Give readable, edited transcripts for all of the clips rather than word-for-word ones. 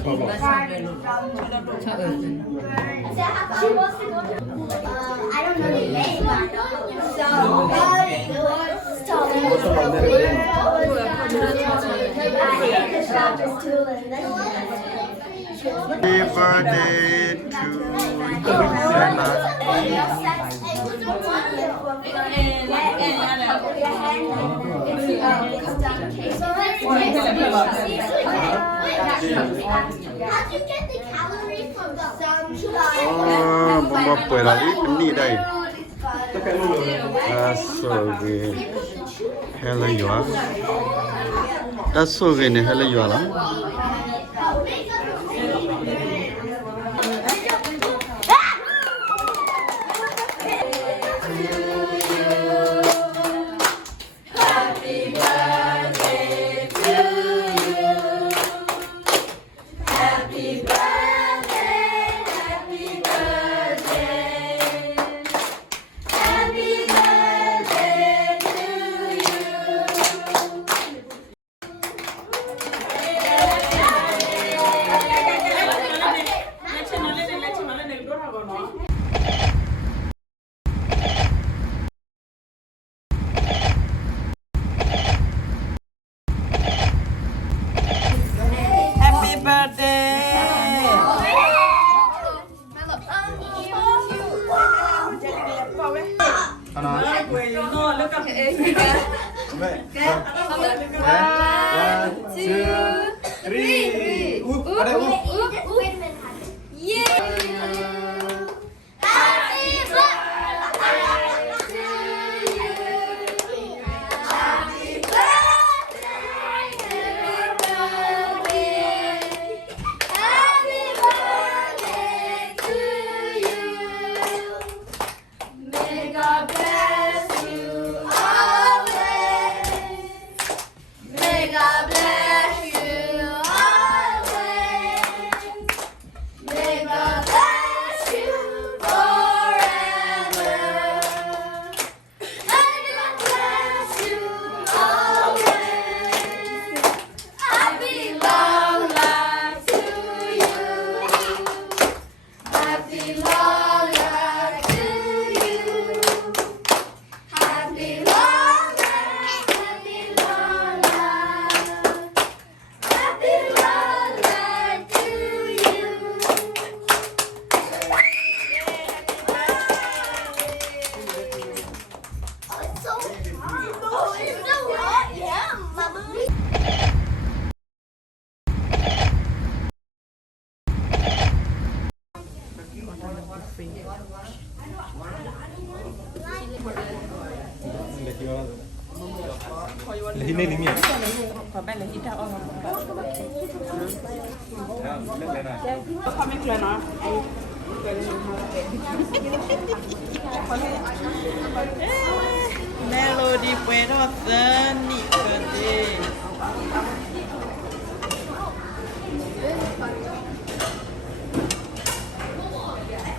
I don't know the name, but Happy birthday to Senna. How do you get the calories from the Bomba pera di ni dai. Asoge. Hello yua. Asoge ne hello yua la. Happy birthday. One, two, three. Ada Wait a minute. Yay! Happy birthday to you. Happy birthday, dear Rosie. Happy birthday to you. May God bless you always. May God bless you always. May God bless you forever. May God bless you always. Happy long life to you. Happy long life to you. Happy long life. Happy long life. Happy long life to you. Oh, it's so hot. Oh, it's so hot. Yeah, Mama. Ini limi. Có bạn là ít đâu không? Có mấy lần nó. Melody puedo hacer ni birthday.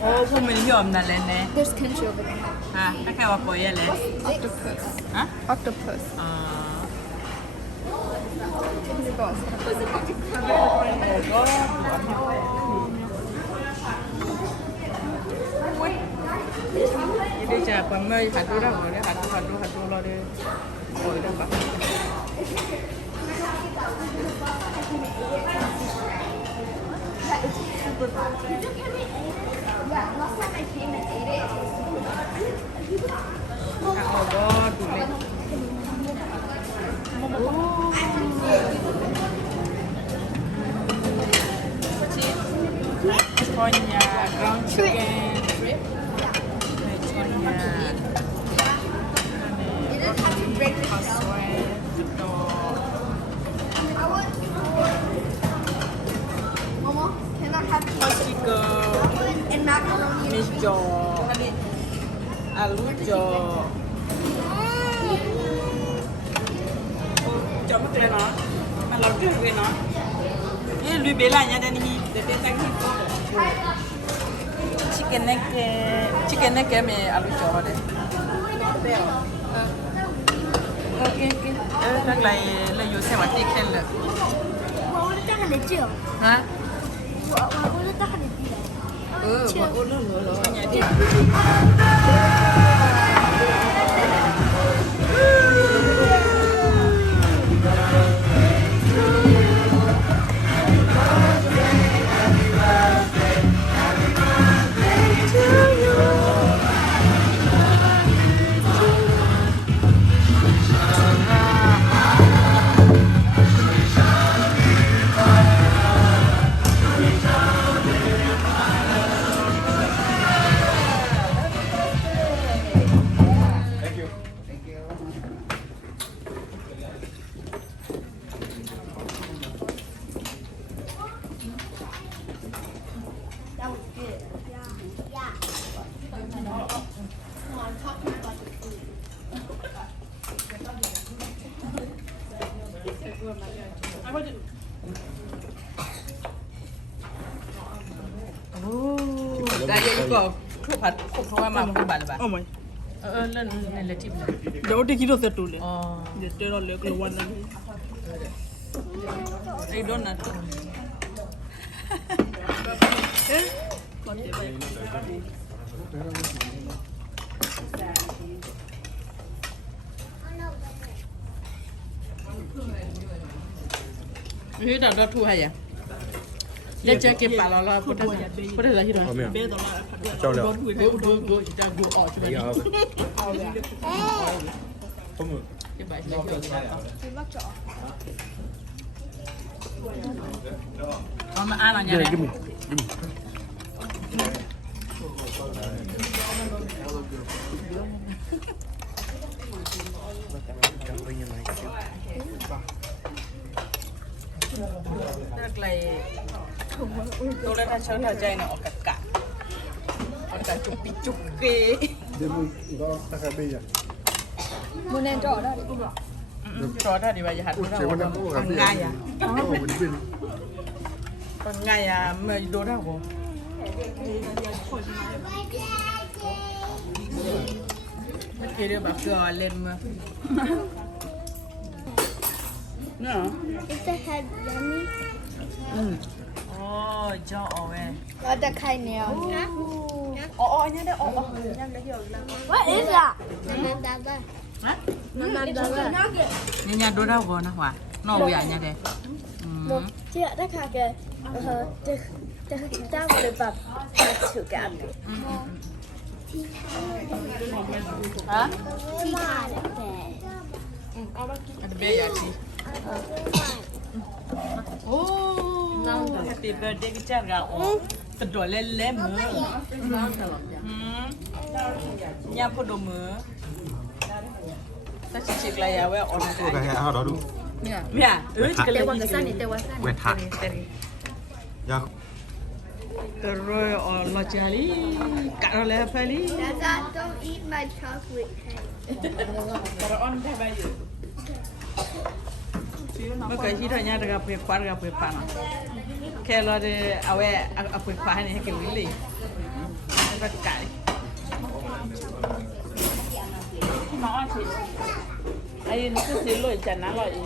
Oh, pun melihat nak lene. There's country over there. Ah, nak kau apa ya le? Octopus. Ah? Octopus. Ah. Take the boss. Ini siapa mai hadu dah boleh hadu lo deh. Oh, dah pak. Yeah, last time I came and ate it. Oh God, boleh. Konya ground chicken. Konya. You just have to break the shell. Mama, can I have Chicken. and macaroni and Mì cheese? giò. Alu giò. Cho mất cái nó. Mà làm cái gì nó? Cái lùi bể lại nha đây đi. Để bể tăng hít. Chicken neck mì alu giò đấy. Ok. Chắc là yêu xem mà tí khen là. 得进。 ฮะ 我是大的进。 ว่าโอ้เรื่องเหรอเนี่ยดิ ได้ยังก็ทุกผัดทุกเพราะว่ามาทุกบันบ้าน Oh my. เล่นในเลทิปเลย The old kilo set to le. อ๋อ The terror le ko one. ไอ้โดนนะ นี่แต่เราทูให้ยังเล่นเจ๊เก็บปลาเราพูดได้พูดได้อะไรที่เรา เอาไม่เอา Be do la. เจ้าแล้ว กูจะกูออกใช่ไหม นี่เอา เก็บใบเก็บเอามาอ่านอะไรเนี่ย กิน เลือกอะไรตัวแรกถ้าเชิญถ้าใจเนี่ยออกกะกะออกกะจุกปิจุกเก Muốn nên trọ đó đi. รอได้ดีว่าอย่าหัดเราง่ายอ่ะง่ายอ่ะเมื่อโดนเราบ่เมื่อกี้เดี๋ยวแบบเกลือเล่นมา No. Is the head yummy? โอ้ยเจ้าเอาเว้ย Ở đây khai nèo. อ๋อเนี่ยได้อ๋อ What is that? Nanda. ฮะ Nanda. เนี่ยโดนเราบ่นะว่านอกอย่างเนี่ยเด้ Chị ạ, đây khai kìa. Đây ta mà được bập. Ta chịu cái ăn. ฮะ Tea. อันเบียร์ยาชีโอ้แฮปปี้เบิร์ดเดย์พี่แจ๊คเรากระโดดเล่นเล่นมือย่าพูดดูมือถ้าชิคๆอะไรอะเว้ยออน ตัวกันให้เอาเราดู เนี่ยจะเล่นวันกันสั้นนี่แต่ว่าสั้น เวทะยา แต่รอยออนลอจาลีกัดเราแล้วไปลี Dada, don't eat my chocolate cake. แต่เราออนได้ไปอยู่เมื่อกี้ที่เราเนี่ยเราไปคว้าเราไปปานะแค่เราได้เอาไว้เอาไปคว้าให้ให้กินลิ้นเลยแล้วก็ไก่ที่มาอ้อนสิไอ้นี่ก็ซื้อเลยจันนะอร่อยอีก